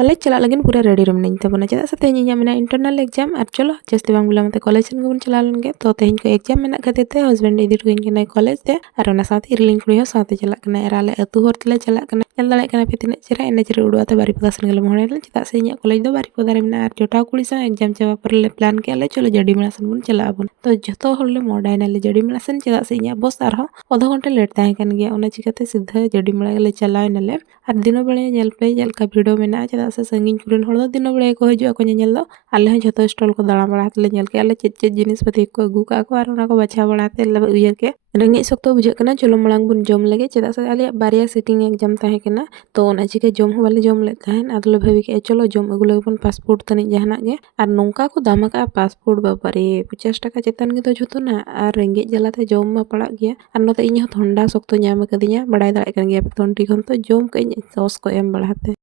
college चला लगिन पूरा रेडी रे मिनाई तबना चेदा से तेहन इᱧᱟᱜ मेना इंटरनल एग्जाम और चलो जस्ती बांग बुला मते कॉलेज सन गबन चला लनगे तो तेहन को एग्जाम मेना खातिर ते हस्बैंड इदी रुइन कना कॉलेज ते और ओना साथे इरलिंग कुड़ी हो साथे चला कना और आले अतु हर तले चला कना चल दाड़े कना पे तिना चेरा एने चेरा उडुआते बारीपदा सन गेले मोहणे चेदा से इᱧाᱜ कॉलेज दो बारीपदा रे मेना और जोटा कुड़ी सा एग्जाम चाबा पर ले प्लान के आले चलो जडी मेला सन बन चला आबन तो जतो हर ले मोडाइना ले जडी मेला सन चेदा से इᱧाᱜ बस आरो आधा घंटा लेट ताहे कन गया ओना चिकाते सीधा जडी मेला गेले चलावेनाले और दिनो बेले जेल पे जेलका भिडियो मेना चेदा से संगिन कुरिन हर दो दिनो बेले को हजू को नेल दो आले हन जतो स्टॉल को दाड़ा बड़ा हातले नेल के आले चेद जिनिस पति को अगू का को और ओना को बाछा बड़ाते उयर के रेंगे सकतो बुझे कना चलो मलांग बुन जम लगे चेदा से आले बारिया सिटिंग एग्जाम ताहे कना तो ओना चिके जम हो वाले जम ले ताहेन आदले भाभी के चलो जम अगु लगन पासपोर्ट तनी जहाना गे और नोंका को दामा का पासपोर्ट बाबारे 50 टाका चेतन गे तो जतो ना और रेंगे जलाते जम मा पड़ा गया और नते इन ठंडा सकतो ᱧᱟᱢ कदिया बड़ाय दाड़ा कन गया तोंटी खन तो जम कई सॉस को एम बड़ाते